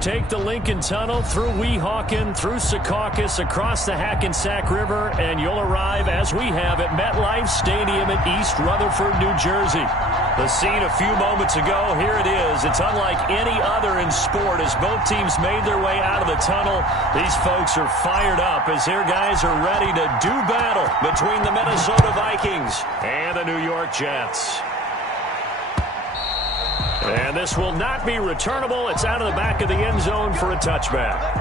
Take the Lincoln Tunnel through Weehawken, through Secaucus, across the Hackensack River, and you'll arrive, as we have, at MetLife Stadium in East Rutherford, New Jersey. The scene a few moments ago, here it is. It's unlike any other in sport as both teams made their way out of the tunnel. These folks are fired up as their guys are ready to do battle between the Minnesota Vikings and the New York Jets. And this will not be returnable. It's out of the back of the end zone for a touchback.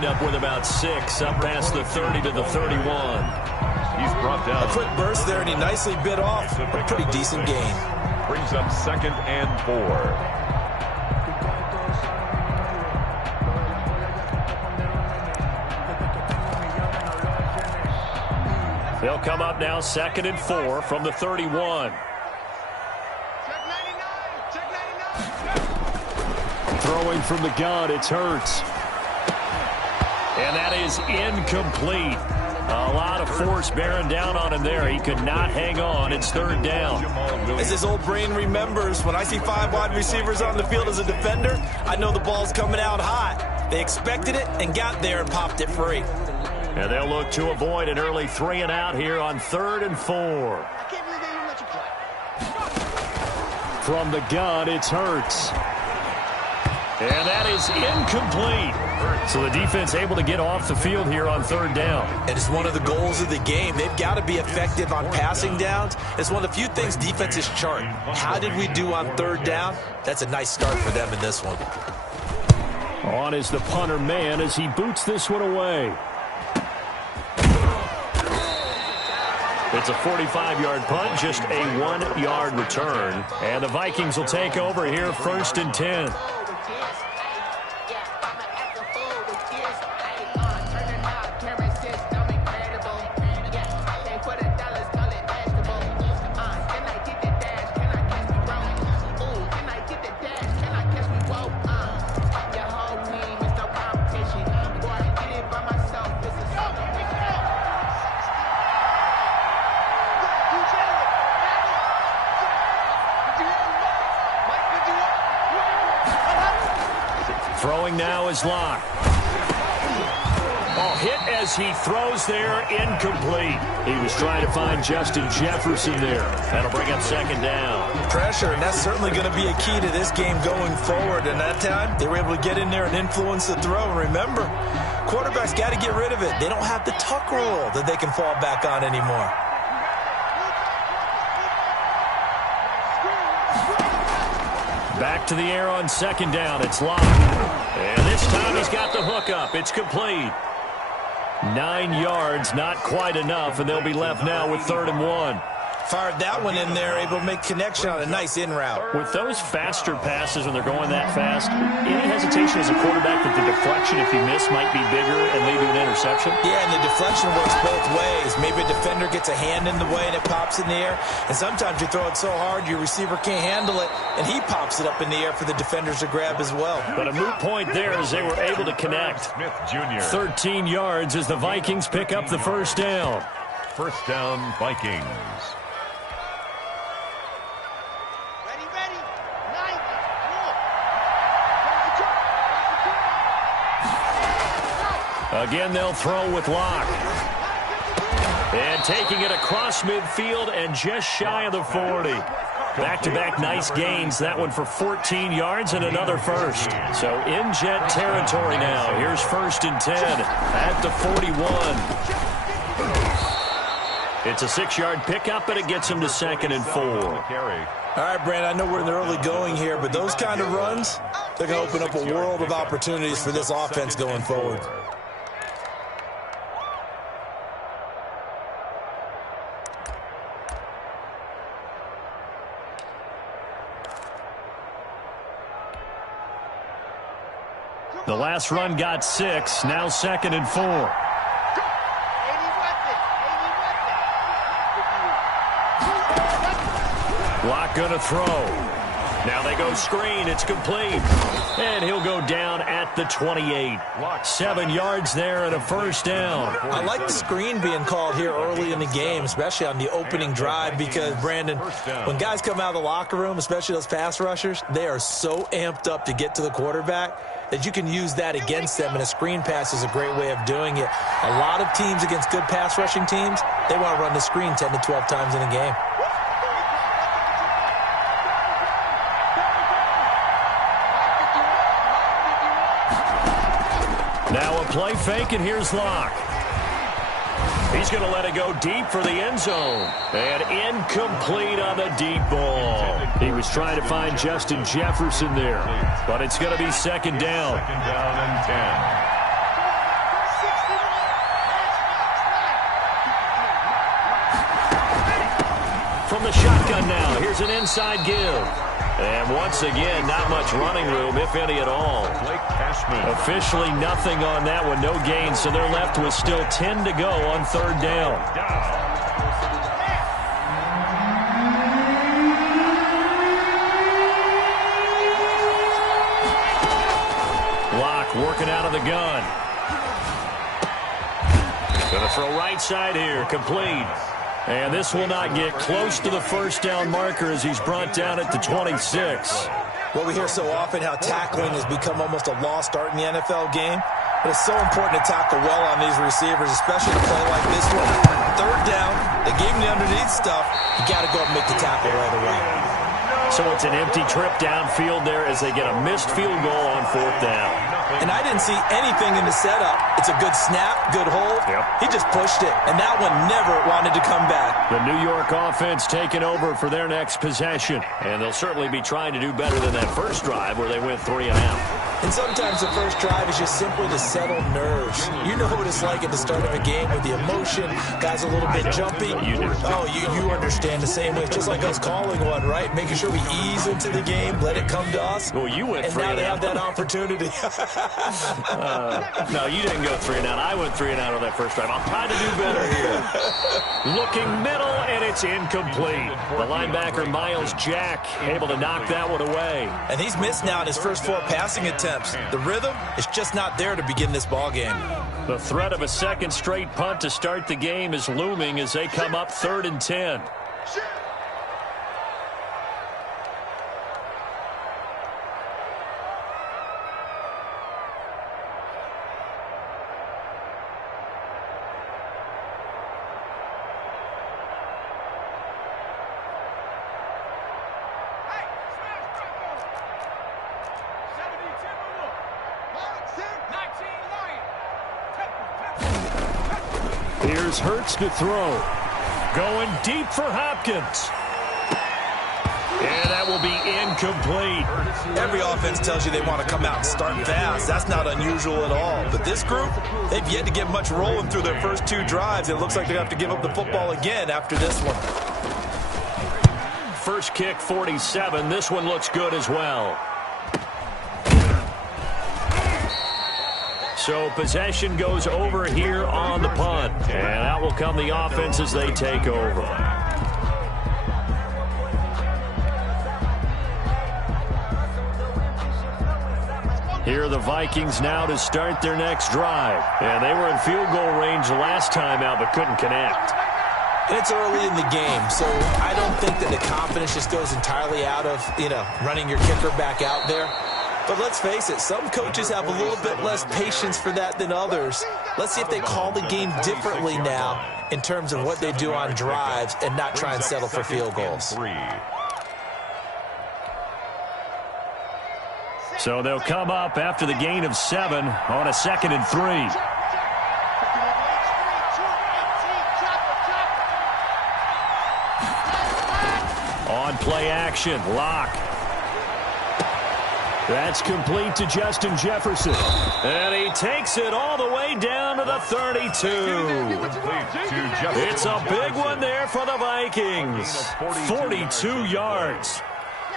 Up with about 6, up past the 30 to the 31. He's brought down. A quick burst there, and he nicely bit off a pretty decent gain. Brings up 2nd and 4. They'll come up now 2nd and 4 from the 31. Throwing from the gun, it's Hurts. And that is incomplete. A lot of force bearing down on him there. He could not hang on. It's 3rd down. As his old brain remembers, when I see 5 wide receivers on the field as a defender, I know the ball's coming out hot. They expected it and got there and popped it free. And they'll look to avoid an early 3 and out here on 3rd and 4. From the gun, it's Hurts. And that is incomplete. So the defense able to get off the field here on 3rd down. And it's one of the goals of the game. They've got to be effective on passing downs. It's one of the few things defenses chart. How did we do on 3rd down? That's a nice start for them in this one. On is the punter man as he boots this one away. It's a 45-yard punt, just a 1-yard return. And the Vikings will take over here 1st and 10. Throwing now is Locke. Oh, hit as he throws there, incomplete. He was trying to find Justin Jefferson there. That'll bring up 2nd down. Pressure, and that's certainly going to be a key to this game going forward. And that time, they were able to get in there and influence the throw. And remember, quarterbacks got to get rid of it. They don't have the tuck rule that they can fall back on anymore. Back to the air on 2nd down. It's Locke. And this time he's got the hook up. It's complete. 9 yards, not quite enough, and they'll be left now with 3rd and 1. Fired that one in there, able to make connection on a nice in route. With those faster passes when they're going that fast, any hesitation as a quarterback that the deflection, if you miss, might be bigger and lead to an interception? Yeah, and the deflection works both ways. Maybe a defender gets a hand in the way and it pops in the air. And sometimes you throw it so hard your receiver can't handle it, and he pops it up in the air for the defenders to grab as well. But a moot point there as they were able to connect. Smith Jr. 13 yards as the Vikings pick up the 1st down. 1st down, Vikings. Again, they'll throw with Locke. And taking it across midfield and just shy of the 40. Back-to-back nice gains. That one for 14 yards and another first. So in Jet territory now. Here's 1st and 10 at the 41. It's a 6-yard pickup, and it gets him to 2nd and 4. All right, Brand, I know we're in the early going here, but those kind of runs, they're going to open up a world of opportunities for this offense going forward. The last run got 6, now 2nd and 4. Locke going to throw. Now they go screen. It's complete. And he'll go down at the 28. 7 yards there and a first down. I like the screen being called here early in the game, especially on the opening drive, because, Brandon, when guys come out of the locker room, especially those pass rushers, they are so amped up to get to the quarterback that you can use that against them, and a screen pass is a great way of doing it. A lot of teams against good pass rushing teams, they want to run the screen 10 to 12 times in a game. Now a play fake, and here's Locke. He's going to let it go deep for the end zone. And incomplete on the deep ball. He was trying to find Justin Jefferson there. But it's going to be second down. Second down and 10. From the shotgun now, here's an inside give. And once again, not much running room, if any at all. Officially nothing on that one, no gain, so they're left with still 10 to go on third down. Locke working out of the gun. Going to throw right side here, complete. And this will not get close to the first down marker as he's brought down at the 26. Well, we hear so often how tackling has become almost a lost art in the NFL game. But it's so important to tackle well on these receivers, especially to play like this one. Third down, they gave him the underneath stuff. You got to go and make the tackle right away. So it's an empty trip downfield there as they get a missed field goal on fourth down. And I didn't see anything in the setup. It's a good snap, good hold. Yep. He just pushed it, and that one never wanted to come back. The New York offense taking over for their next possession. And they'll certainly be trying to do better than that first drive where they went 3 and out. And sometimes the first drive is just simply to settle nerves. You know what it's like at the start of a game with the emotion. Guys a little bit jumpy. You understand the same way. Just like us calling one, right? Making sure we ease into the game, let it come to us. Well, you went 3 and and now they out. have that opportunity. No, you didn't go 3 and out. I went 3 and out on that first drive. I'll try to do better here. Looking middle, and it's incomplete. The linebacker, Miles Jack, able to knock that one away. And he's missed now in his first 4 passing attempts. The rhythm is just not there to begin this ball game. The threat of a second straight punt to start the game is looming as they come up 3rd and 10. Here's Hurts to throw. Going deep for Hopkins. And that will be incomplete. Every offense tells you they want to come out and start fast. That's not unusual at all. But this group, they've yet to get much rolling through their first 2 drives. It looks like they're going to have to give up the football again after this one. First kick, 47. This one looks good as well. So possession goes over here on the punt. And out will come the offense as they take over. Here are the Vikings now to start their next drive. And they were in field goal range last time out but couldn't connect. And it's early in the game, so I don't think that the confidence just goes entirely out of, running your kicker back out there. But let's face it, some coaches have a little bit less patience for that than others. Let's see if they call the game differently now in terms of what they do on drives and not try and settle for field goals. So they'll come up after the gain of 7 on a 2nd and 3. On play action, Locke. That's complete to Justin Jefferson. And he takes it all the way down to the 32. It's a big one there for the Vikings. 42 yards.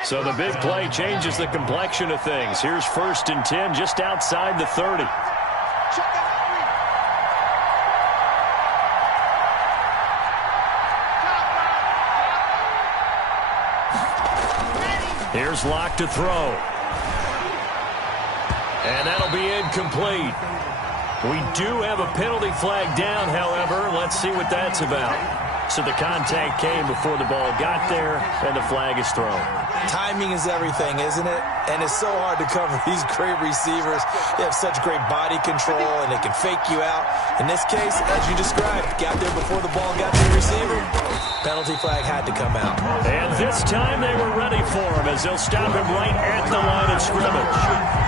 So the big play changes the complexion of things. Here's 1st and 10 just outside the 30. Here's Locke to throw. And that'll be incomplete. We do have a penalty flag down, however. Let's see what that's about. So the contact came before the ball got there, and the flag is thrown. Timing is everything, isn't it? And it's so hard to cover these great receivers. They have such great body control, and they can fake you out. In this case, as you described, got there before the ball got to the receiver. Penalty flag had to come out. And this time they were ready for him as they'll stop him right at the line of scrimmage.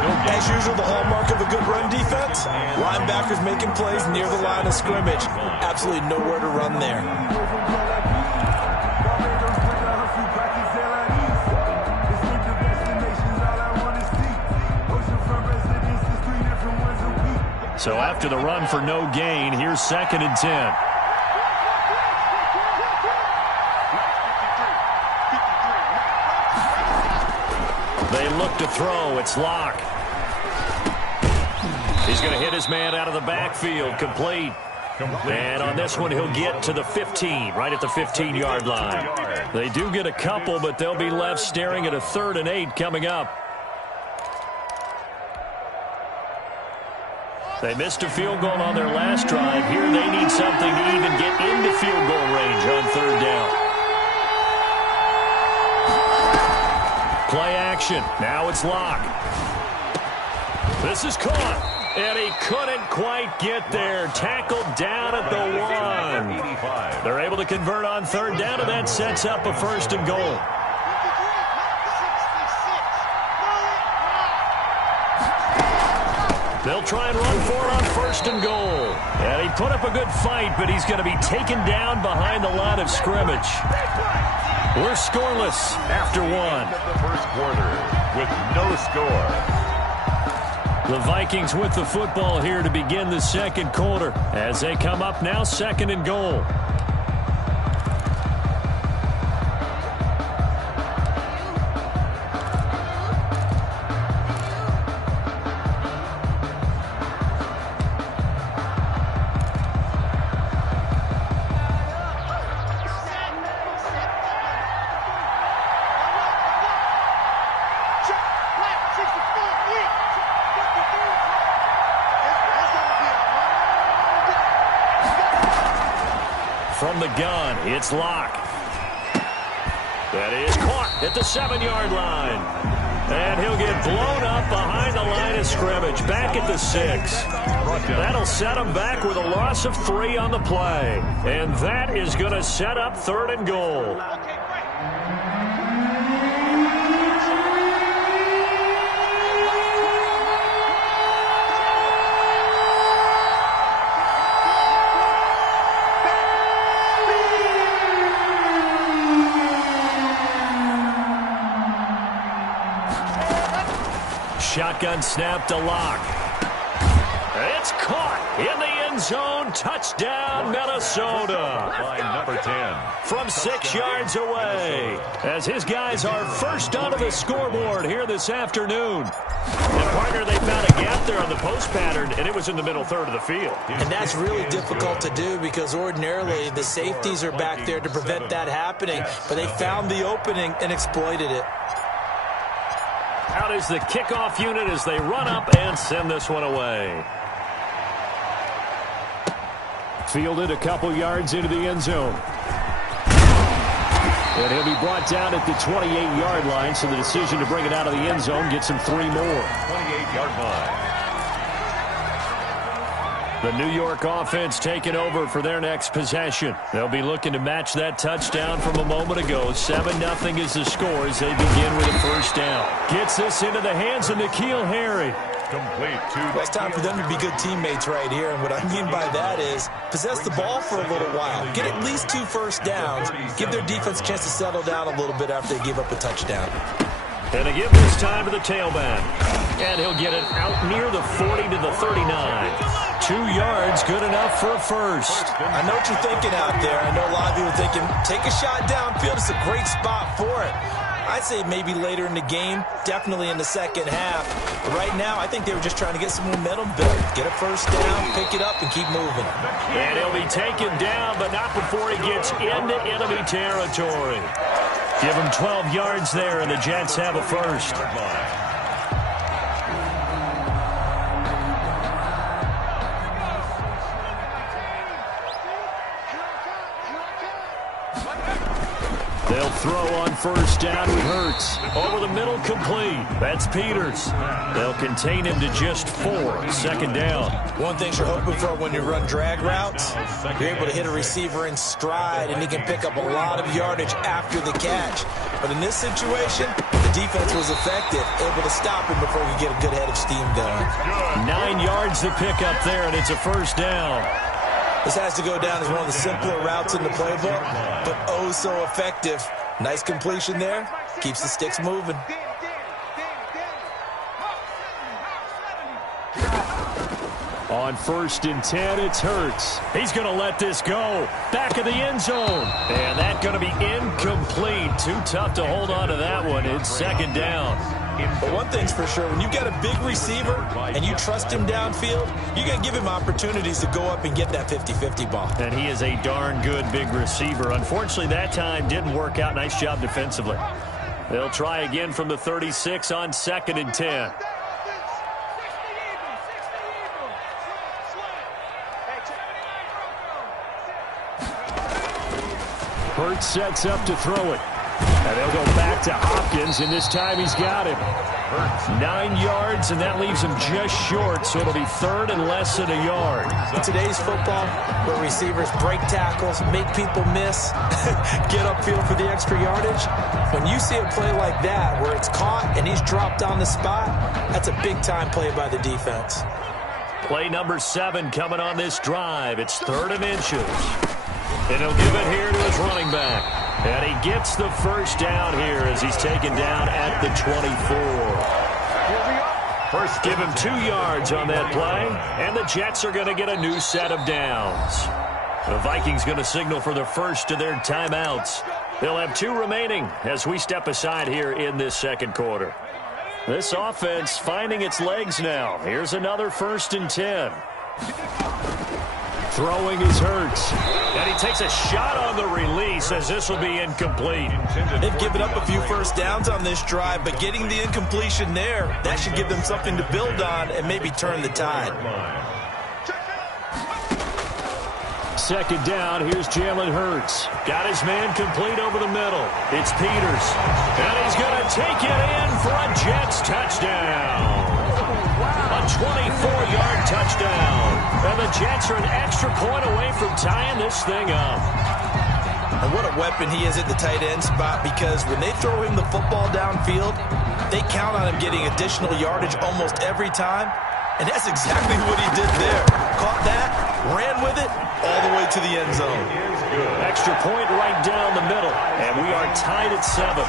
As usual, the hallmark of a good run defense, linebackers making plays near the line of scrimmage. Absolutely nowhere to run there. So after the run for no gain, here's 2nd and 10. They look to throw. It's Locke. He's going to hit his man out of the backfield. Complete. And on this one, he'll get to the 15, right at the 15-yard line. They do get a couple, but they'll be left staring at a 3rd and 8 coming up. They missed a field goal on their last drive. Here they need something to even get into field goal range on 3rd down. Play action. Now it's Locke. This is caught. And he couldn't quite get there. Tackled down at the 1. They're able to convert on 3rd down, and that sets up a 1st and goal. They'll try and run for it on 1st and goal. And he put up a good fight, but he's going to be taken down behind the line of scrimmage. We're scoreless after 1. The first quarter with no score. The Vikings with the football here to begin the 2nd quarter as they come up now 2nd and goal. From the gun, it's Locke. That is caught at the 7-yard line. And he'll get blown up behind the line of scrimmage, back at the 6. That'll set him back with a loss of 3 on the play. And that is going to set up 3rd and goal. Shotgun snap to Locke. It's caught in the end zone. Touchdown, Minnesota. By number 10. From 6 yards away. As his guys are first onto the scoreboard here this afternoon. And, partner, they found a gap there on the post pattern, and it was in the middle 3rd of the field. And that's really difficult to do because ordinarily the safeties are back there to prevent that happening. But they found the opening and exploited it. Out is the kickoff unit as they run up and send this one away. Fielded a couple yards into the end zone. And he'll be brought down at the 28-yard line, so the decision to bring it out of the end zone gets him 3 more. 28-yard line. The New York offense taking over for their next possession. They'll be looking to match that touchdown from a moment ago. 7-0 is the score as they begin with a 1st down. Gets this into the hands of N'Keal Harry. Complete to Well, it's time for them to be good teammates right here. And what I mean by that is possess the ball for a little while. Get at least 2 1st downs. Give their defense a chance to settle down a little bit after they give up a touchdown. And they give this time to the tailback. And he'll get it out near the 40 to the 39. 2 yards, good enough for a 1st. I know what you're thinking out there. I know a lot of you are thinking, take a shot downfield. It's a great spot for it. I'd say maybe later in the game, definitely in the 2nd half. But right now, I think they were just trying to get some momentum built. Get a 1st down, pick it up, and keep moving. And he'll be taken down, but not before he gets into enemy territory. Give him 12 yards there, and the Jets have a first. They'll throw on first down with Hurts. Over the middle, complete. That's Peters. They'll contain him to just 4. Second down. One thing you're hoping for when you run drag routes, you're able to hit a receiver in stride, and he can pick up a lot of yardage after the catch. But in this situation, the defense was effective, able to stop him before he could get a good head of steam going. 9 yards to pick up there, and it's a first down. This has to go down as one of the simpler routes in the playbook, but oh so effective. Nice completion there. Keeps the sticks moving. On 1st and 10, it's Hurts. He's going to let this go. Back of the end zone. And that's going to be incomplete. Too tough to hold on to that one. It's second down. But one thing's for sure, when you've got a big receiver and you trust him downfield, you got to give him opportunities to go up and get that 50-50 ball. And he is a darn good big receiver. Unfortunately, that time didn't work out. Nice job defensively. They'll try again from the 36 on 2nd and 10. Hurts sets up to throw it. And they'll go back to Hopkins, and this time he's got him. 9 yards, and that leaves him just short, so it'll be 3rd and less than a yard. In today's football, where receivers break tackles, make people miss, get upfield for the extra yardage, when you see a play like that where it's caught and he's dropped on the spot, that's a big-time play by the defense. Play number 7 coming on this drive. It's 3rd and inches. And he'll give it here to his running back. And he gets the first down here as he's taken down at the 24. First, give him 2 yards on that play, and the Jets are going to get a new set of downs. The Vikings going to signal for the first of their timeouts. They'll have 2 remaining as we step aside here in this second quarter. This offense finding its legs now. Here's another 1st and 10. Throwing is Hurts. And he takes a shot on the release as this will be incomplete. They've given up a few first downs on this drive, but getting the incompletion there, that should give them something to build on and maybe turn the tide. Second down, here's Jalen Hurts. Got his man complete over the middle. It's Peters. And he's going to take it in for a Jets touchdown. A 24-yard touchdown. And the Jets are an extra point away from tying this thing up. And what a weapon he is at the tight end spot, because when they throw him the football downfield, they count on him getting additional yardage almost every time. And that's exactly what he did there. Caught that, ran with it, all the way to the end zone. Extra point right down the middle. And we are tied at 7.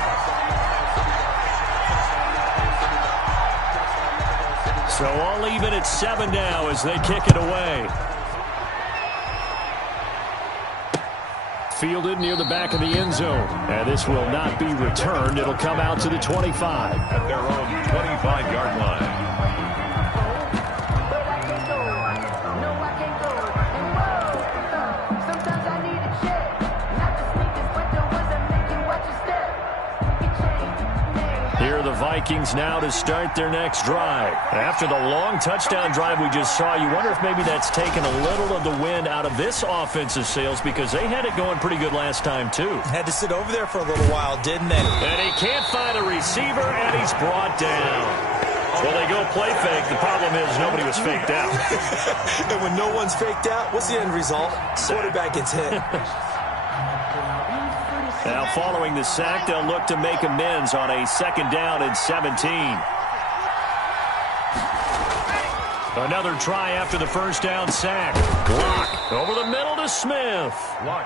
So all even at 7 now as they kick it away. Fielded near the back of the end zone. And this will not be returned. It'll come out to the 25. At their own 25-yard line. The Vikings now to start their next drive. After the long touchdown drive we just saw, you wonder if maybe that's taken a little of the wind out of this offensive sails, because they had it going pretty good last time too. Had to sit over there for a little while, didn't they? And he can't find a receiver, and he's brought down. Well, they go play fake. The problem is nobody was faked out. And when no one's faked out, what's the end result? Quarterback gets hit. Now, following the sack, they'll look to make amends on a 2nd down and 17. Another try after the first down sack. Block over the middle to Smith.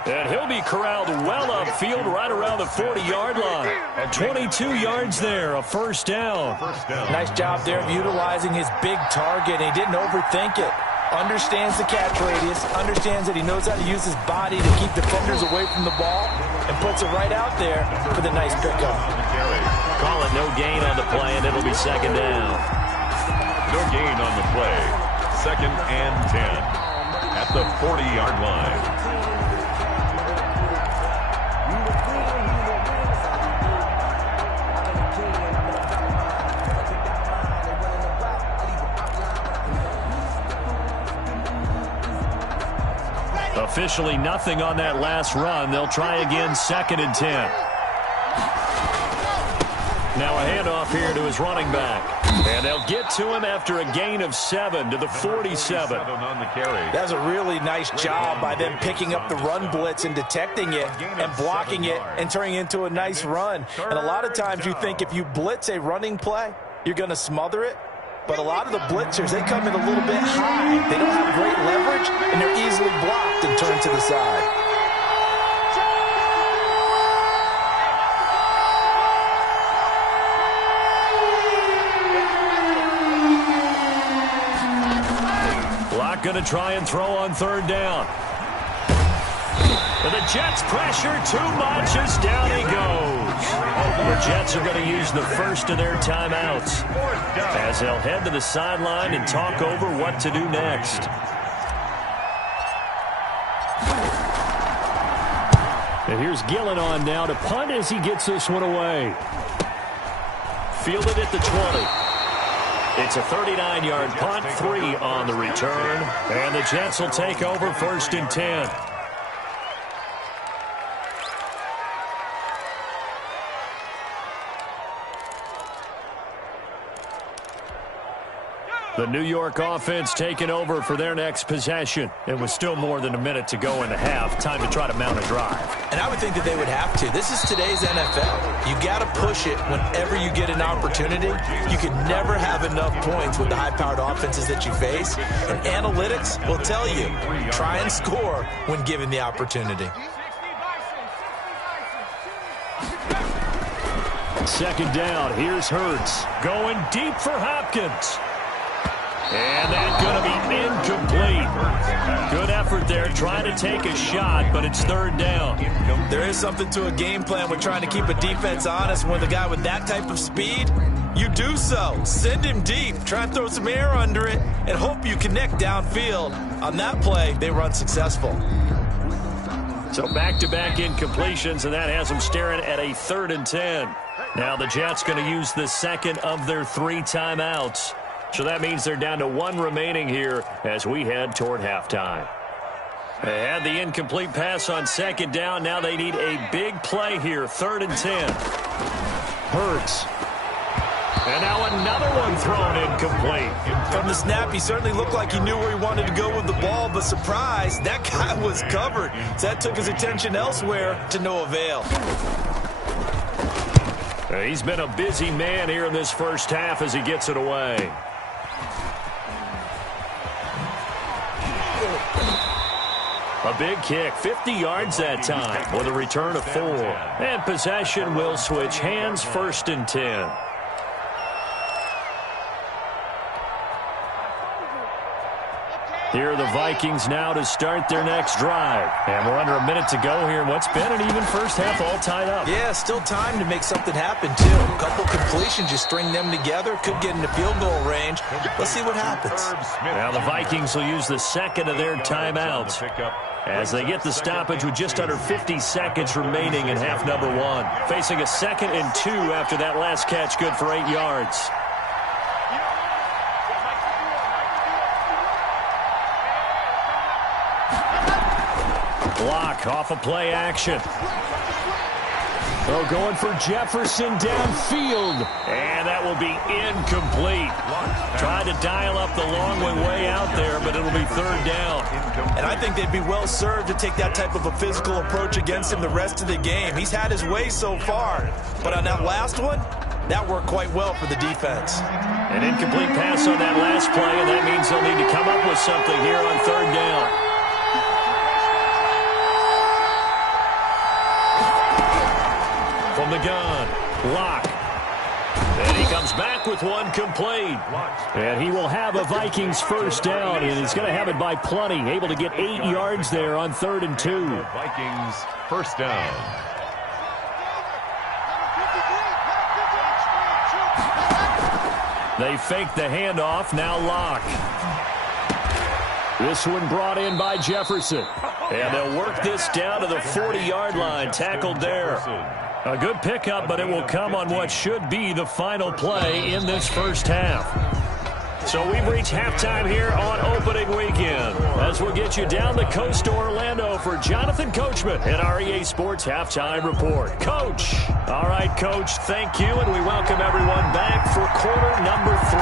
And he'll be corralled well upfield right around the 40-yard line. At 22 yards there, a first down. Nice job there of utilizing his big target. He didn't overthink it. Understands the catch radius, understands that he knows how to use his body to keep defenders away from the ball, and puts it right out there for the nice pickup. Call it no gain on the play, and it'll be 2nd down. No gain on the play. 2nd and 10 at the 40-yard line. officially nothing on that last run. They'll try again, 2nd and 10. Now a handoff here to his running back. And they'll get to him after a gain of 7 to the 47. That's a really nice job by them picking up the run blitz and detecting it and blocking it and turning it into a nice run. And a lot of times you think if you blitz a running play, you're going to smother it. But a lot of the blitzers, they come in a little bit high. They don't have great leverage, and they're easily blocked and turned to the side. Lock going to try and throw on 3rd down. But the Jets pressure too much as down he goes. The Jets are going to use the first of their timeouts as they'll head to the sideline and talk over what to do next. And here's Gillen on now to punt as he gets this one away. Fielded at the 20. It's a 39-yard punt, 3 on the return. And the Jets will take over 1st and 10. The New York offense taking over for their next possession. It was still more than a minute to go in the half. Time to try to mount a drive. And I would think that they would have to. This is today's NFL. You got to push it whenever you get an opportunity. You can never have enough points with the high-powered offenses that you face. And analytics will tell you, try and score when given the opportunity. 2nd down. Here's Hurts. Going deep for Hopkins. And that's going to be incomplete. Good effort there, trying to take a shot, but it's 3rd down. There is something to a game plan with trying to keep a defense honest. When the guy with that type of speed, you do so. Send him deep. Try and throw some air under it and hope you connect downfield. On that play, they run successful. So back-to-back incompletions, and that has them staring at a 3rd and 10. Now the Jets going to use the 2nd of their 3 timeouts. So that means they're down to 1 remaining here as we head toward halftime. They had the incomplete pass on 2nd down. Now they need a big play here, 3rd and 10. Hurts. And now another one thrown incomplete. From the snap, he certainly looked like he knew where he wanted to go with the ball, but surprise, that guy was covered. So that took his attention elsewhere to no avail. He's been a busy man here in this first half as he gets it away. A big kick, 50 yards that time with a return of 4. And possession will switch hands, 1st and 10. Here are the Vikings now to start their next drive. And we're under a minute to go here in what's been an even first half, all tied up. Yeah, still time to make something happen, too. A couple completions, you string them together, could get into field goal range. Let's see what happens. Now the Vikings will use the 2nd of their timeouts as they get the stoppage with just under 50 seconds remaining in half number 1. Facing a 2nd and 2 after that last catch, good for 8 yards. Block off a play action. Oh, going for Jefferson downfield. And that will be incomplete. Tried to dial up the long way out there, but it'll be 3rd down. And I think they'd be well served to take that type of a physical approach against him the rest of the game. He's had his way so far. But on that last one, that worked quite well for the defense. An incomplete pass on that last play, and that means they'll need to come up with something here on 3rd down. From the gun, Lock. And he comes back with one complete. And he will have a Vikings 1st down, and he's going to have it by plenty. Able to get 8 yards there on 3rd and 2. Vikings 1st down. They fake the handoff, now Lock. This one brought in by Jefferson. And they'll work this down to the 40-yard line, tackled there. A good pickup, but it will come on what should be the final play in this first half. So we've reached halftime here on opening weekend. as we'll get you down the coast to Orlando for Jonathan Coachman at our EA Sports Halftime Report. Coach. All right, Coach, thank you, and we welcome everyone back for quarter number 3.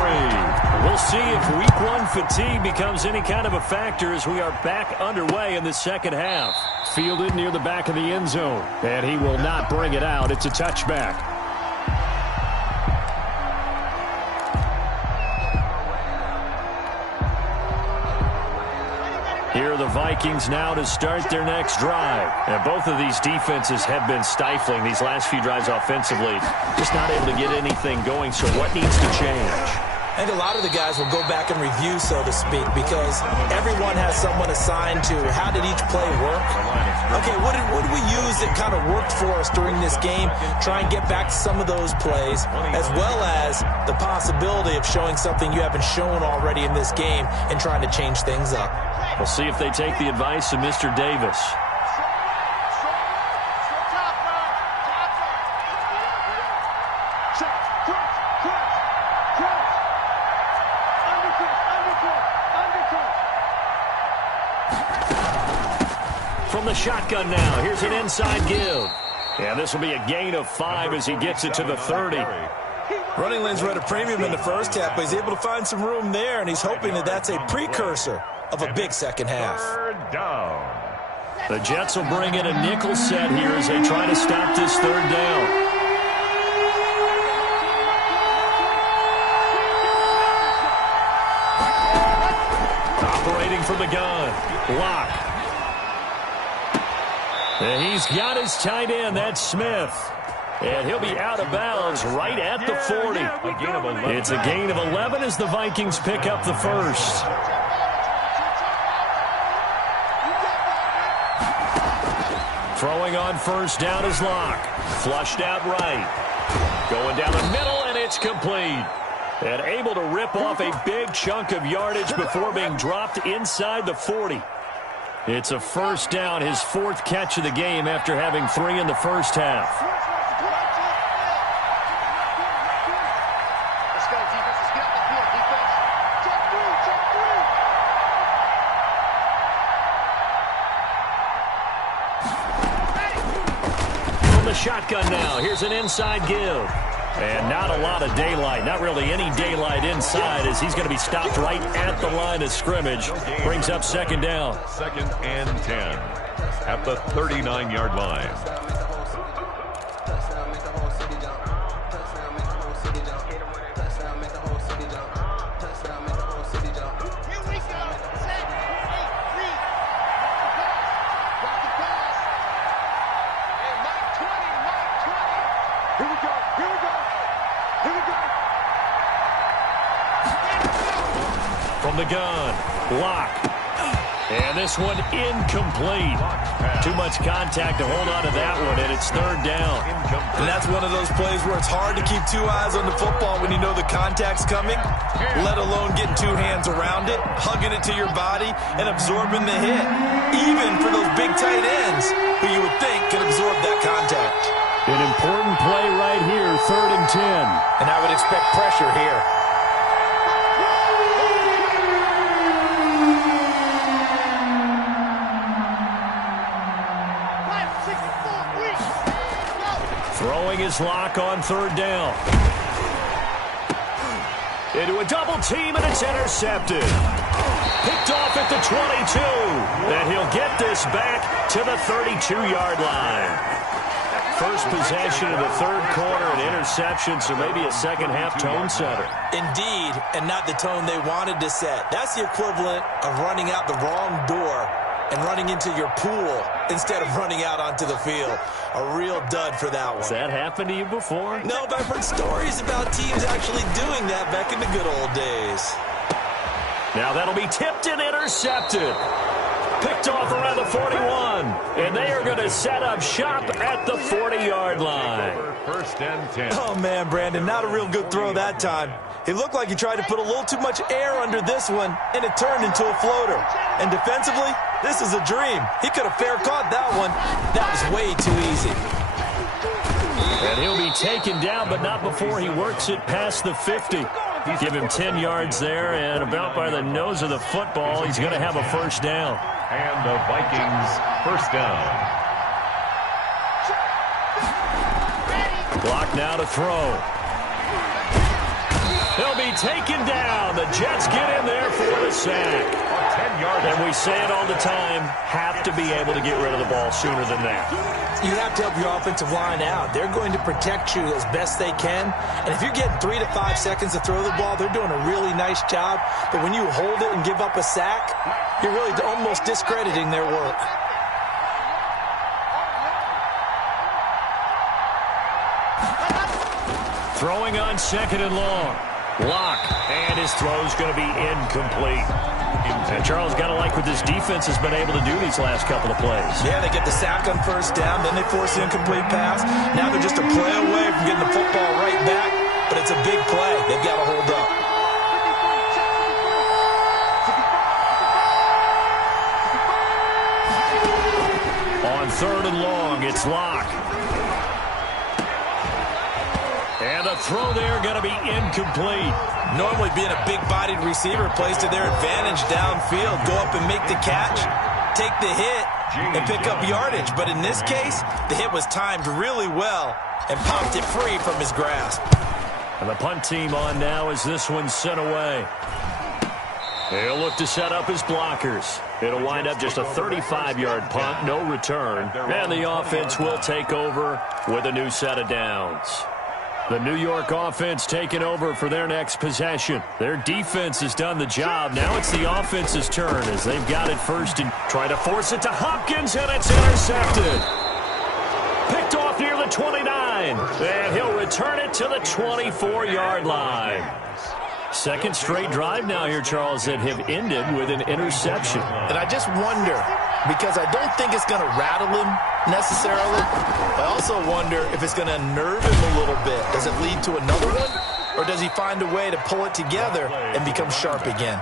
We'll see if week 1 fatigue becomes any kind of a factor as we are back underway in the second half. Fielded near the back of the end zone, and he will not bring it out. It's a touchback. Here are the Vikings now to start their next drive. And both of these defenses have been stifling these last few drives offensively. Just not able to get anything going, so what needs to change? And a lot of the guys will go back and review, so to speak, because everyone has someone assigned to how did each play work. Okay, what did we use that kind of worked for us during this game? Try and get back to some of those plays, as well as the possibility of showing something you haven't shown already in this game and trying to change things up. We'll see if they take the advice of Mr. Davis. From the shotgun now, here's an inside give. And this will be a gain of 5 as he gets it to the 30. Running lanes were at a premium in the first half, but he's able to find some room there, and he's hoping that that's a precursor of a big second half. Third down. The Jets will bring in a nickel set here as they try to stop this third down. Operating from the gun. Lock. And he's got his tight end. That's Smith. And he'll be out of bounds right at the 40. It's a gain of 11 as the Vikings pick up the first. Throwing on first down is Lock. Flushed out right. Going down the middle, and it's complete. And able to rip off a big chunk of yardage before being dropped inside the 40. It's a first down, his 4th catch of the game after having 3 in the first half. From the shotgun now, here's an inside give. And not a lot of daylight, not really any daylight inside as he's going to be stopped right at the line of scrimmage. Brings up second down. 2nd and 10 at the 39-yard line. From the gun, Lock. And this one incomplete. Too much contact to hold on to that one, and it's third down. And that's one of those plays where it's hard to keep 2 eyes on the football when you know the contact's coming, let alone getting 2 hands around it, hugging it to your body, and absorbing the hit. Even for those big tight ends who you would think can absorb that contact. An important play right here, 3rd and 10. And I would expect pressure here. Throwing his Lock on 3rd down. Into a double team, and it's intercepted. Picked off at the 22. And he'll get this back to the 32-yard line. First possession of the third quarter, an interception, so maybe a second-half tone setter. Indeed, and not the tone they wanted to set. That's the equivalent of running out the wrong door and running into your pool instead of running out onto the field. A real dud for that one. Has that happened to you before? No, but I've heard stories about teams actually doing that back in the good old days. Now that'll be tipped and intercepted. Picked off around the 41. And they are going to set up shop at the 40-yard line. 1st and 10. Oh, man, Brandon, not a real good throw that time. It looked like he tried to put a little too much air under this one, and it turned into a floater. And defensively, this is a dream. He could have fair caught that one. That was way too easy. And he'll be taken down, but not before he works it past the 50. Give him 10 yards there, and about by the nose of the football, he's going to have a first down. And the Vikings first down. Block now to throw. He'll be taken down. The Jets get in there for the sack. 10 yards. And we say it all the time, have to be able to get rid of the ball sooner than that. You have to help your offensive line out. They're going to protect you as best they can. And if you're getting 3 to 5 seconds to throw the ball, they're doing a really nice job. But when you hold it and give up a sack, you're really almost discrediting their work. Throwing on 2nd and long. Lock, and his throw's going to be incomplete. And Charles, got to like what this defense has been able to do these last couple of plays. Yeah, they get the sack on first down, then they force the incomplete pass. Now they're just a play away from getting the football right back, but it's a big play. They've got to hold up. On 3rd and long, it's Lock. And the throw there going to be incomplete. Normally being a big-bodied receiver plays to their advantage downfield. Go up and make the catch, take the hit, and pick up yardage. But in this case, the hit was timed really well and popped it free from his grasp. And the punt team on now as this one's sent away. They'll look to set up his blockers. It'll wind up just a 35-yard punt, no return. And the offense will take over with a new set of downs. The New York offense taking over for their next possession. Their defense has done the job. Now it's the offense's turn as they've got it first and try to force it to Hopkins, and it's intercepted. Picked off near the 29, and he'll return it to the 24-yard line. Second straight drive now here, Charles, that have ended with an interception. And I just wonder, because I don't think it's going to rattle him necessarily. I also wonder if it's going to unnerve him a little bit. Does it lead to another one? Or does he find a way to pull it together and become sharp again?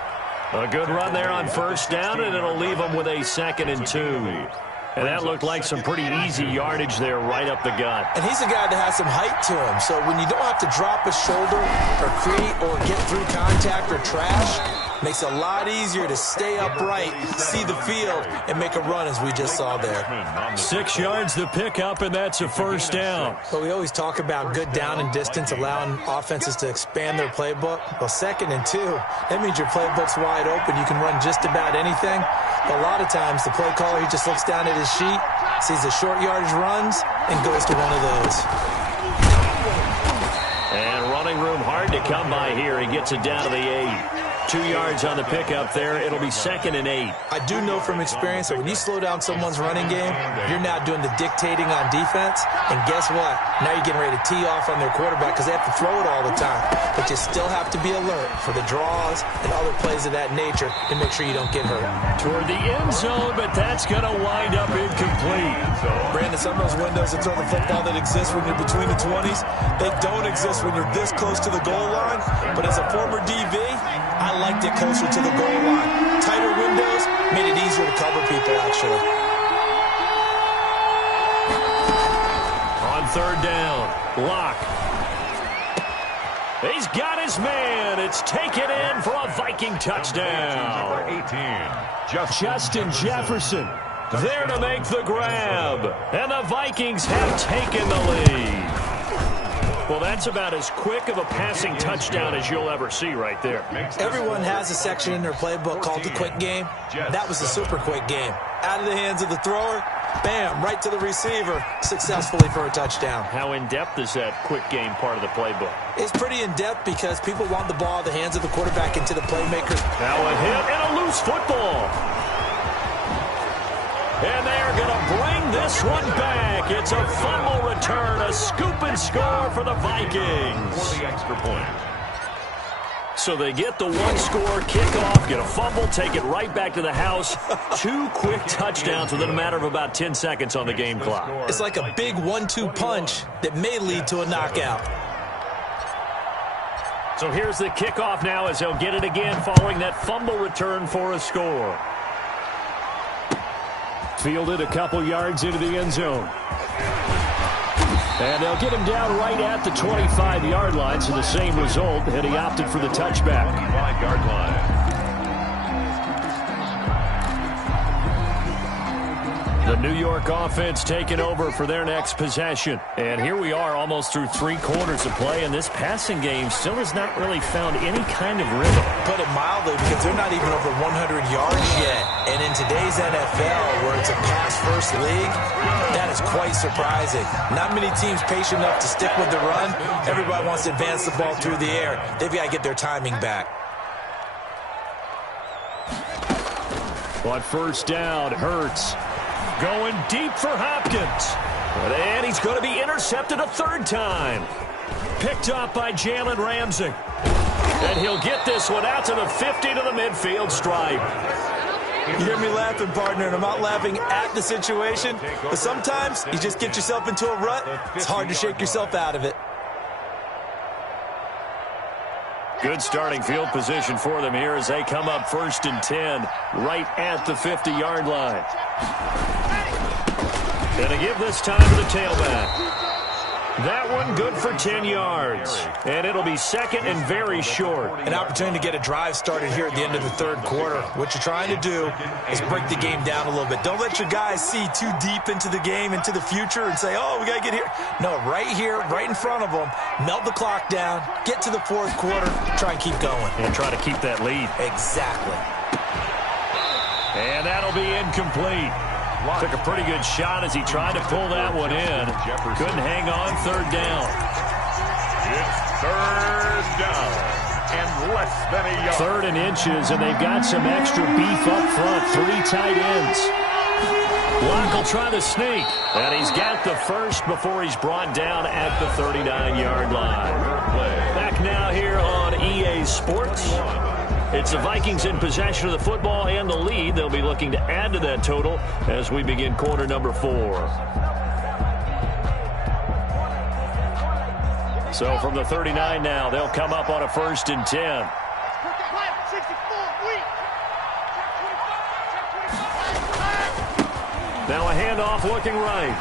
A good run there on first down, and it'll leave him with a 2nd and 2. And that looked like some pretty easy yardage there right up the gut. And he's a guy that has some height to him. So when you don't have to drop a shoulder or create or get through contact or trash, makes it a lot easier to stay upright, see the field, and make a run as we just saw there. 6 yards to pick up, and that's a first down. But we always talk about good down and distance, allowing offenses to expand their playbook. Well, 2nd and 2, that means your playbook's wide open. You can run just about anything. But a lot of times, the play caller, he just looks down at his sheet, sees the short yardage runs, and goes to one of those. And running room hard to come by here. He gets it down to the 8. 2 yards on the pickup there. It'll be 2nd and 8. I do know from experience that when you slow down someone's running game, you're now doing the dictating on defense. And guess what? Now you're getting ready to tee off on their quarterback because they have to throw it all the time. But you still have to be alert for the draws and other plays of that nature to make sure you don't get hurt. Toward the end zone, but that's going to wind up incomplete. Brandon, some of those windows to throw the football that exist when you're between the 20s, they don't exist when you're this close to the goal line. But as a former DV, I liked it closer to the goal line. Tighter windows made it easier to cover people, actually. On 3rd down, Lock. He's got his man. It's taken in for a Viking touchdown. Number 18, Justin Jefferson there to make the grab. And the Vikings have taken the lead. Well, that's about as quick of a passing touchdown as you'll ever see right there. Everyone has a section in their playbook called the quick game. That was a super quick game. Out of the hands of the thrower, bam, right to the receiver, successfully for a touchdown. How in-depth is that quick game part of the playbook? It's pretty in-depth because people want the ball out of the hands of the quarterback into the playmakers. Now a hit and a loose football. And they are going to bring this one back. It's a fumble return, a scoop and score for the Vikings. For the extra point. So they get the one-score kickoff, get a fumble, take it right back to the house. 2 quick touchdowns within a matter of about 10 seconds on the game clock. It's like a big 1-2 punch that may lead to a knockout. So here's the kickoff now as they'll get it again following that fumble return for a score. Fielded a couple yards into the end zone. And they'll get him down right at the 25-yard line, so the same result, and he opted for the touchback. 5-yard line. The New York offense taking over for their next possession. And here we are almost through 3 quarters of play, and this passing game still has not really found any kind of rhythm. Put it mildly, because they're not even over 100 yards yet. And in today's NFL, where it's a pass-first league, that is quite surprising. Not many teams patient enough to stick with the run. Everybody wants to advance the ball through the air. They've got to get their timing back. On first down, Hurts going deep for Hopkins. And he's going to be intercepted a 3rd time. Picked up by Jalen Ramsey. And he'll get this one out to the 50 to the midfield stripe. You hear me laughing, partner, and I'm not laughing at the situation. But sometimes you just get yourself into a rut. It's hard to shake yourself out of it. Good starting field position for them here as they come up 1st and 10 right at the 50-yard line. Gonna give this time to the tailback. That one good for 10 yards. And it'll be 2nd and very short. An opportunity to get a drive started here at the end of the 3rd quarter. What you're trying to do is break the game down a little bit. Don't let your guys see too deep into the game, into the future, and say, oh, we got to get here. No, right here, right in front of them, melt the clock down, get to the 4th quarter, try and keep going. And try to keep that lead. Exactly. And that'll be incomplete. Took a pretty good shot as he tried to pull that one in. Couldn't hang on 3rd down. It's 3rd down and less than a yard. 3rd and inches, and they've got some extra beef up front. 3 tight ends. Block will try the sneak. And he's got the first before he's brought down at the 39-yard line. Back now here on EA Sports. It's the Vikings in possession of the football and the lead. They'll be looking to add to that total as we begin quarter number 4. So from the 39 now, they'll come up on a 1st and 10. Now a handoff looking right.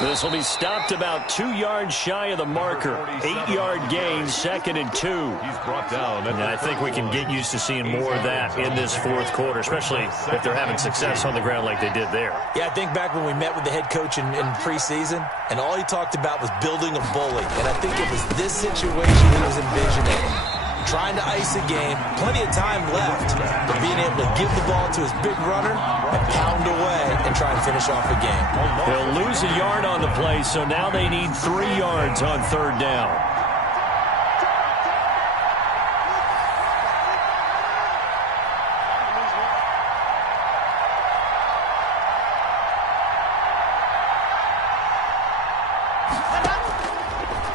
This will be stopped about 2 yards shy of the marker. 8-yard gain, 2nd and 2. He's brought down. And I think we can get used to seeing more of that in this 4th quarter, especially if they're having success on the ground like they did there. Yeah, I think back when we met with the head coach in preseason, and all he talked about was building a bully. And I think it was this situation he was envisioning. Trying to ice a game, plenty of time left, but being able to give the ball to his big runner and pound away and try and finish off a game. They'll lose a yard on the play, so now they need 3 yards on 3rd down.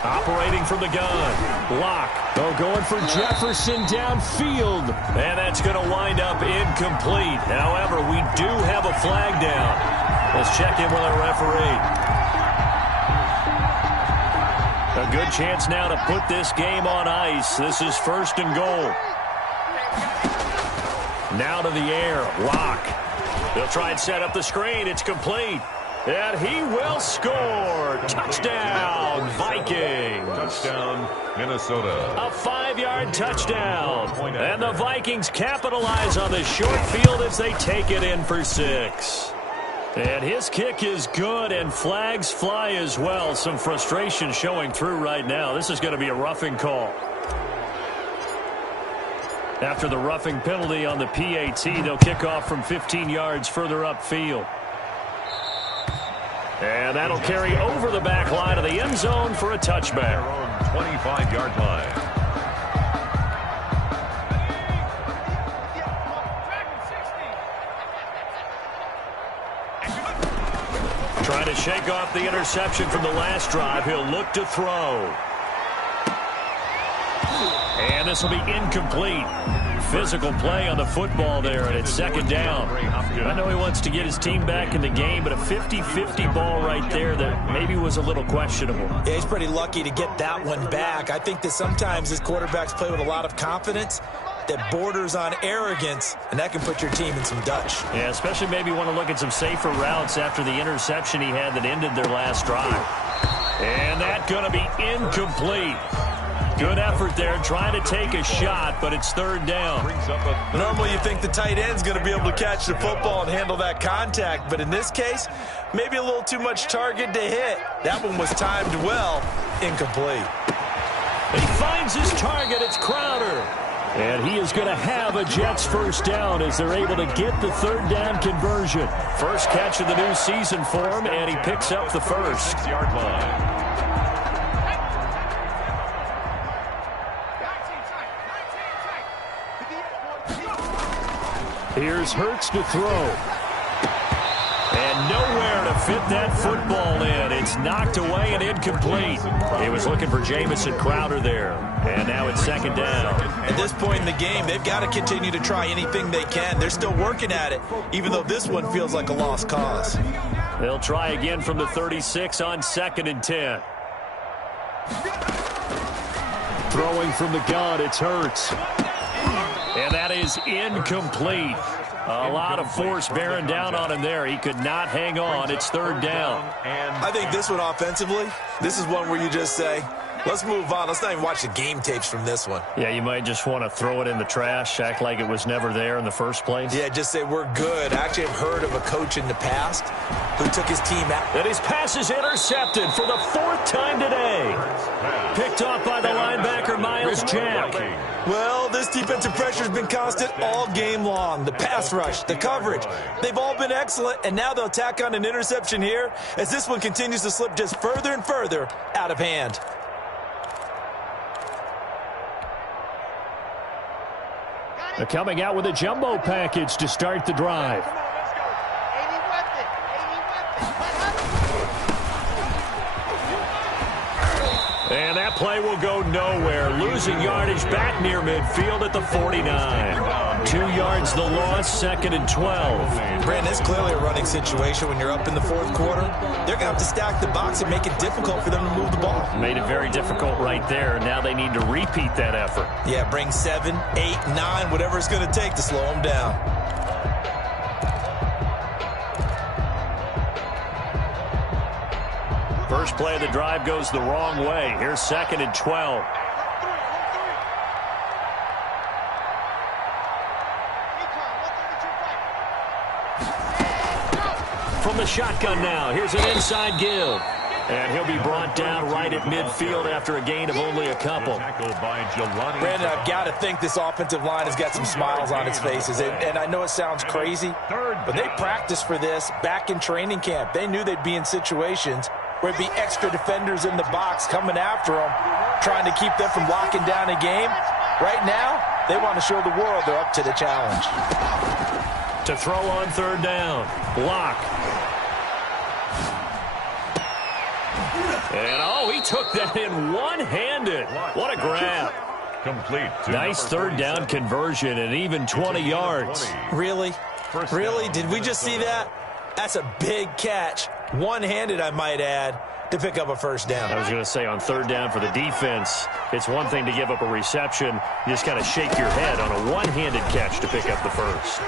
Operating from the gun. Lock. Oh, going for Jefferson downfield. And that's going to wind up incomplete. However, we do have a flag down. Let's check in with our referee. A good chance now to put this game on ice. This is 1st and goal. Now to the air. Lock. They'll try and set up the screen. It's complete. And he will score. Touchdown, Vikings. Touchdown, Minnesota. A 5-yard touchdown. And the Vikings capitalize on the short field as they take it in for 6. And his kick is good, and flags fly as well. Some frustration showing through right now. This is going to be a roughing call. After the roughing penalty on the PAT, they'll kick off from 15 yards further upfield. And that'll carry over the back line of the end zone for a touchback. 25-yard line. Trying to shake off the interception from the last drive. He'll look to throw. And this will be incomplete. Physical play on the football there, and it's 2nd down. I know he wants to get his team back in the game, but a 50-50 ball right there that maybe was a little questionable. Yeah, he's pretty lucky to get that one back. I think that sometimes his quarterbacks play with a lot of confidence, that borders on arrogance, and that can put your team in some Dutch. Yeah, especially maybe want to look at some safer routes after the interception he had that ended their last drive. And that's going to be incomplete. Good effort there, trying to take a shot, but it's third down. Normally you think the tight end's going to be able to catch the football and handle that contact, but in this case, maybe a little too much target to hit. That one was timed well, incomplete. He finds his target, it's Crowder. And he is going to have a Jets first down as they're able to get the third down conversion. First catch of the new season for him, and he picks up the first. 6-yard line. Here's Hurts to throw. And nowhere to fit that football in. It's knocked away and incomplete. He was looking for Jamison Crowder there. And now it's second down. At this point in the game, they've got to continue to try anything they can. They're still working at it, even though this one feels like a lost cause. They'll try again from the 36 on 2nd and 10. Throwing from the gun, it's Hurts. And that is incomplete. A lot of force bearing down on him there. He could not hang on. It's third down. I think this one offensively, this is one where you just say, let's move on. Let's not even watch the game tapes from this one. Yeah, you might just want to throw it in the trash, act like it was never there in the first place. Yeah, just say we're good. I actually have heard of a coach in the past who took his team out. And his pass is intercepted for the 4th time today. Picked off by the linebacker, Miles Jack. Well, this defensive pressure has been constant all game long. The pass rush, the coverage, they've all been excellent, and now they'll tack on an interception here as this one continues to slip just further and further out of hand. They're coming out with a jumbo package to start the drive. And that play will go nowhere. Losing yardage back near midfield at the 49. 2 yards the loss, 2nd and 12. Brandon, it's clearly a running situation when you're up in the 4th quarter. They're going to have to stack the box and make it difficult for them to move the ball. Made it very difficult right there. Now they need to repeat that effort. Yeah, bring 7, 8, 9, whatever it's going to take to slow them down. First play of the drive goes the wrong way. Here's 2nd and 12. From the shotgun now, here's an inside give. And he'll be brought down right at midfield after a gain of only a couple. Brandon, I've got to think this offensive line has got some smiles on its faces. And I know it sounds crazy, but they practiced for this back in training camp. They knew they'd be in situations where it'd be extra defenders in the box coming after them, trying to keep them from locking down a game. Right now, they want to show the world they're up to the challenge. To throw on third down. Block. And, oh, he took that in one-handed. What a grab. Complete. Nice third down conversion and even 20 yards. Really? Really? Did we just see that? That's a big catch. One-handed, I might add, to pick up a first down. I was going to say on third down for the defense, it's one thing to give up a reception. You just kind of shake your head on a one-handed catch to pick up the first.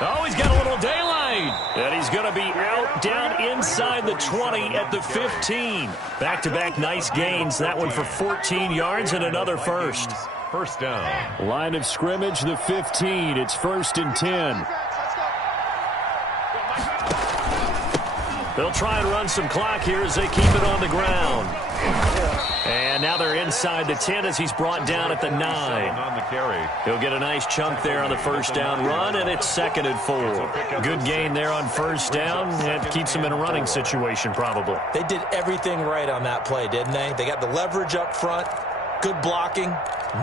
Oh, he's got a little daylight. And he's going to be out down inside the 20 at the 15. Back-to-back nice gains. That one for 14 yards and another first. First down. Line of scrimmage, the 15. It's 1st and 10. They'll try and run some clock here as they keep it on the ground. And now they're inside the 10 as he's brought down at the 9. On the carry. He'll get a nice chunk there on the first down run, and it's 2nd and 4. Good gain there on first down. That keeps him in a running situation probably. They did everything right on that play, didn't they? They got the leverage up front, good blocking,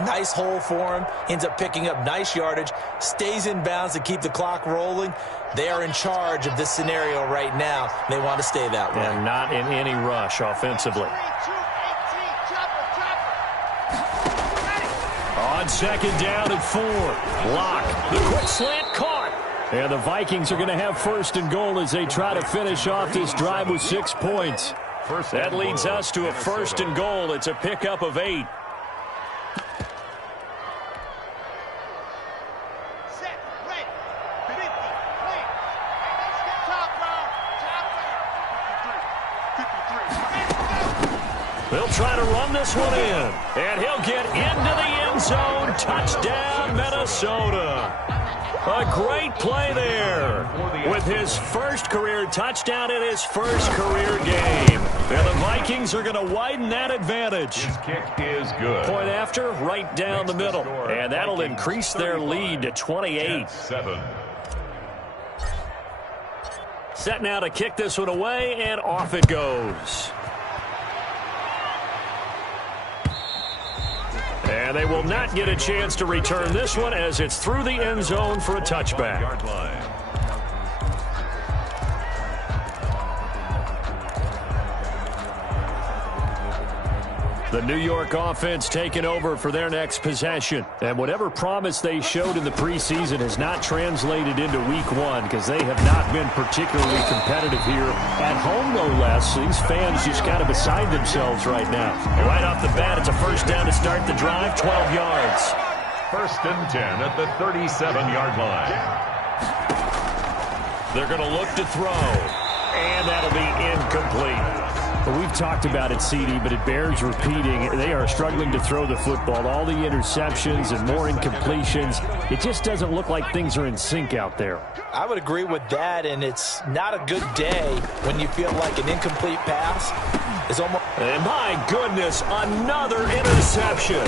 nice hole for him, ends up picking up nice yardage, stays in bounds to keep the clock rolling. They are in charge of this scenario right now. They want to stay that way. And not in any rush offensively. On second down and 4. Lock. The quick slant caught. And the Vikings are going to have 1st and goal as they try to finish off this drive with 6 points. That leads us to a 1st and goal. It's a pickup of 8. They'll try to run this one in. And he'll get into the end zone. Touchdown, Minnesota. A great play there with his first career touchdown in his first career game. And the Vikings are going to widen that advantage. His kick is good. Point after, right down the middle. And that'll increase their lead to 28. 7. Set now to kick this one away, and off it goes. And they will not get a chance to return this one as it's through the end zone for a touchback. Yard line. The New York offense taking over for their next possession. And whatever promise they showed in the preseason has not translated into week one because they have not been particularly competitive here. At home, no less. These fans just kind of beside themselves right now. And right off the bat, it's a first down to start the drive, 12 yards. 1st and 10 at the 37-yard line. They're going to look to throw. And that'll be incomplete. Well, we've talked about it, CD, but it bears repeating. They are struggling to throw the football. All the interceptions and more incompletions. It just doesn't look like things are in sync out there. I would agree with that, and it's not a good day when you feel like an incomplete pass is almost... And my goodness, another interception.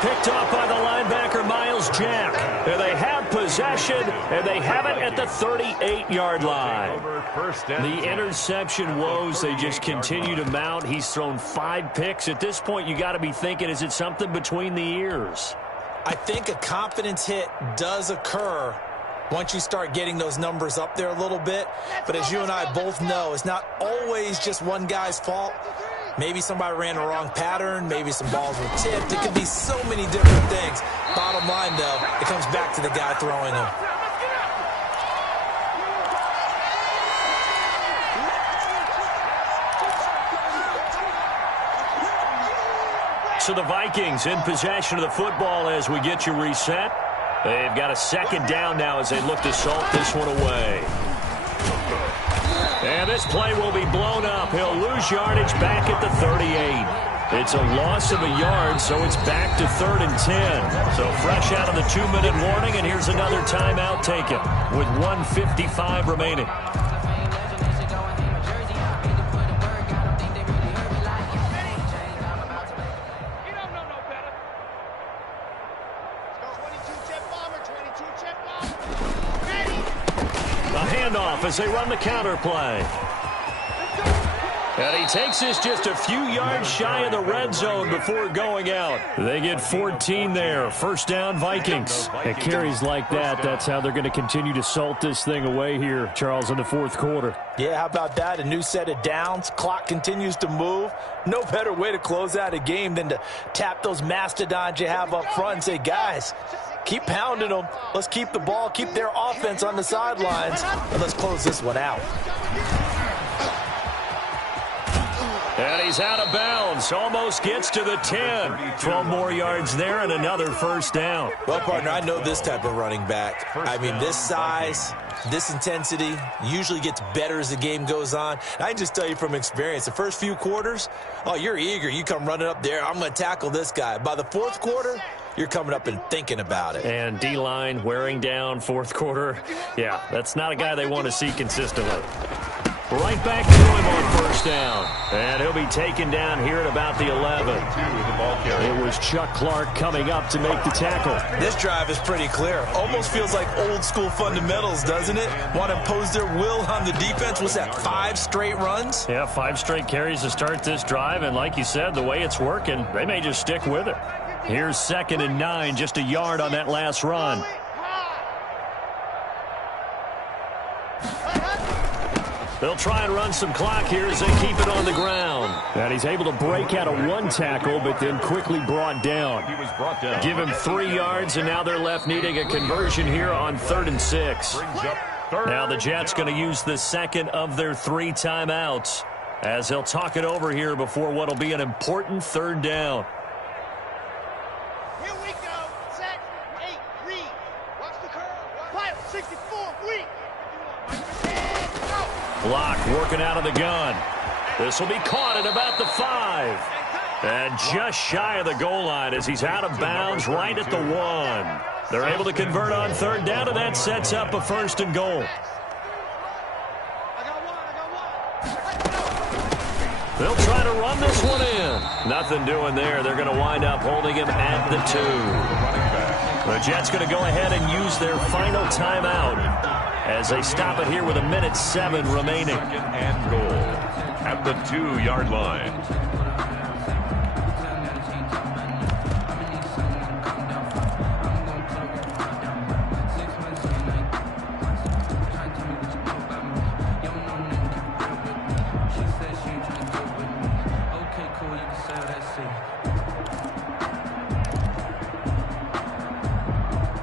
Picked off by the linebacker, Miles Jack. And they have possession, and they have it at the 38-yard line. The interception woes, they just continue to mount. He's thrown 5 picks. At this point, you got to be thinking, is it something between the ears? I think a confidence hit does occur once you start getting those numbers up there a little bit. But as you and I both know, it's not always just one guy's fault. Maybe somebody ran the wrong pattern. Maybe some balls were tipped. It could be so many different things. Bottom line, though, it comes back to the guy throwing them. So the Vikings in possession of the football as we get you reset. They've got a second down now as they look to salt this one away. And this play will be blown up. He'll lose yardage back at the 38. It's a loss of a yard, so it's back to 3rd and 10. So fresh out of the 2-minute warning, and here's another timeout taken with 1:55 remaining. Handoff as they run the counter play. And he takes this just a few yards shy of the red zone before going out. They get 14 there. First down, Vikings. It carries like that. That's how they're going to continue to salt this thing away here, Charles, in the 4th quarter. Yeah, how about that? A new set of downs. Clock continues to move. No better way to close out a game than to tap those mastodons you have up front and say, guys, keep pounding them. Let's keep the ball, keep their offense on the sidelines, and let's close this one out. And he's out of bounds. Almost gets to the 10. 12 more yards there and another first down. Well, partner, I know this type of running back. I mean, this size, this intensity usually gets better as the game goes on. I can just tell you from experience, the first few quarters, oh, you're eager. You come running up there. I'm going to tackle this guy. By the 4th quarter, you're coming up and thinking about it. And D-line wearing down 4th quarter. Yeah, that's not a guy they want to see consistently. Right back to him on first down. And he'll be taken down here at about the 11. It was Chuck Clark coming up to make the tackle. This drive is pretty clear. Almost feels like old school fundamentals, doesn't it? Want to impose their will on the defense. Was that 5 straight runs? Yeah, 5 straight carries to start this drive. And like you said, the way it's working, they may just stick with it. Here's 2nd and 9, just a yard on that last run. They'll try and run some clock here as they keep it on the ground. And he's able to break out of 1 tackle, but then quickly brought down. He was brought down. Give him 3 yards, and now they're left needing a conversion here on 3rd and 6. Now the Jets going to use the second of their 3 timeouts as they'll talk it over here before what will be an important 3rd down. Here we go. Set. 8. Read. Watch the curve. Pilot. 64. Read. Go. Locke working out of the gun. This will be caught at about the 5. And just shy of the goal line as he's out of bounds right at the 1. They're able to convert on third down, and that sets up a 1st and goal. They'll try to run this one in. Nothing doing there. They're going to wind up holding him at the 2. The Jets going to go ahead and use their final timeout as they stop it here with 1:07 remaining. 2nd and goal at the 2-yard line.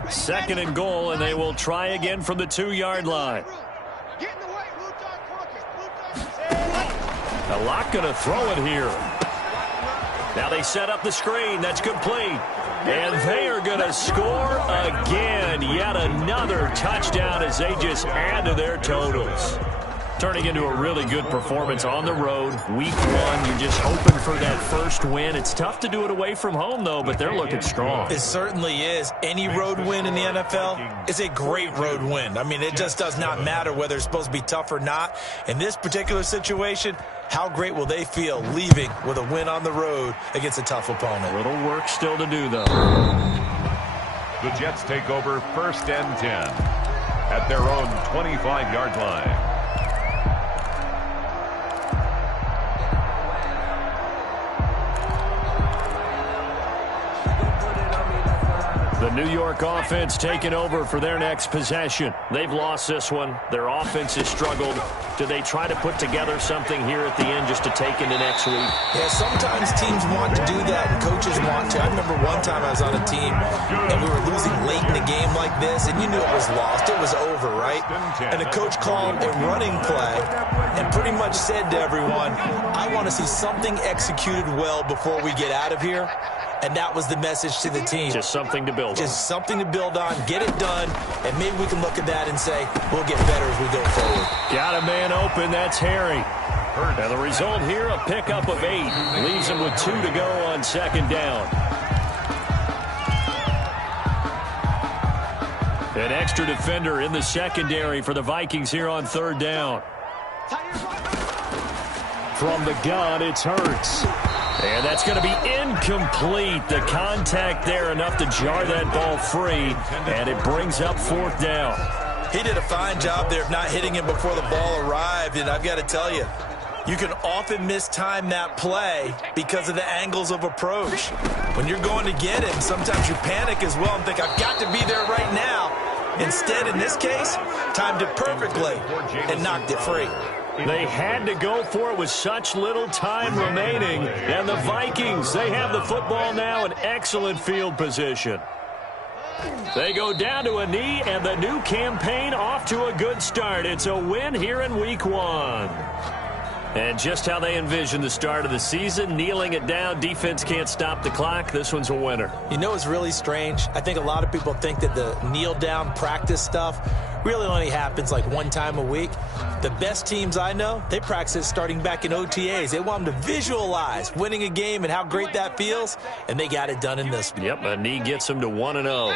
Second and goal, and they will try again from the 2-yard line. A Locke going to throw it here. Now they set up the screen. That's complete. And they are going to score again. Yet another touchdown as they just add to their totals. Turning into a really good performance on the road. Week 1, you're just hoping for that first win. It's tough to do it away from home, though, but they're looking strong. It certainly is. Any road win in the NFL is a great road win. I mean, it just does not matter whether it's supposed to be tough or not. In this particular situation, how great will they feel leaving with a win on the road against a tough opponent? A little work still to do, though. The Jets take over 1st and 10 at their own 25-yard line. The New York offense taking over for their next possession. They've lost this one. Their offense has struggled. Do they try to put together something here at the end just to take into next week? Yeah, sometimes teams want to do that and coaches want to. I remember one time I was on a team and we were losing late in the game like this, and you knew it was lost. It was over, right? And the coach called a running play and pretty much said to everyone, I want to see something executed well before we get out of here. And that was the message to the team. Just something to build on. Just something to build on, get it done, and maybe we can look at that and say, we'll get better as we go forward. Got a man open, that's Harry. And the result here, a pickup of 8. Leaves him with 2 to go on 2nd down. An extra defender in the secondary for the Vikings here on 3rd down. From the gun, it's Hurts. And that's going to be incomplete. The contact there enough to jar that ball free, and it brings up 4th down. He did a fine job there of not hitting him before the ball arrived, and I've got to tell you, you can often mistime that play because of the angles of approach. When you're going to get him, sometimes you panic as well and think, I've got to be there right now. Instead, in this case, timed it perfectly and knocked it free. They had to go for it with such little time remaining. And the Vikings, they have the football now in excellent field position. They go down to a knee, and the new campaign off to a good start. It's a win here in Week 1. And just how they envision the start of the season, kneeling it down, defense can't stop the clock. This one's a winner. You know, it's really strange. I think a lot of people think that the kneel-down practice stuff really only happens like one time a week. The best teams I know, they practice starting back in OTAs. They want them to visualize winning a game and how great that feels, and they got it done in this one. Yep, a knee gets them to 1-0.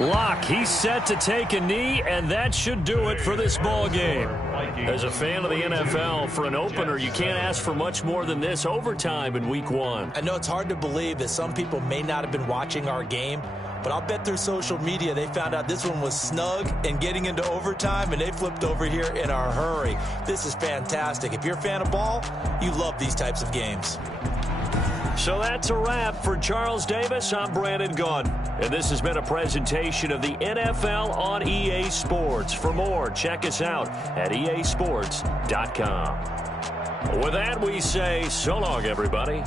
Locke, he's set to take a knee, and that should do it for this ball game. As a fan of the NFL, for an opener, you can't ask for much more than this overtime in Week 1. I know it's hard to believe that some people may not have been watching our game, but I'll bet through social media they found out this one was snug and getting into overtime, and they flipped over here in a hurry. This is fantastic. If you're a fan of ball, you love these types of games. So that's a wrap for Charles Davis. I'm Brandon Gaudin, and this has been a presentation of the NFL on EA Sports. For more, check us out at easports.com. With that, we say so long, everybody.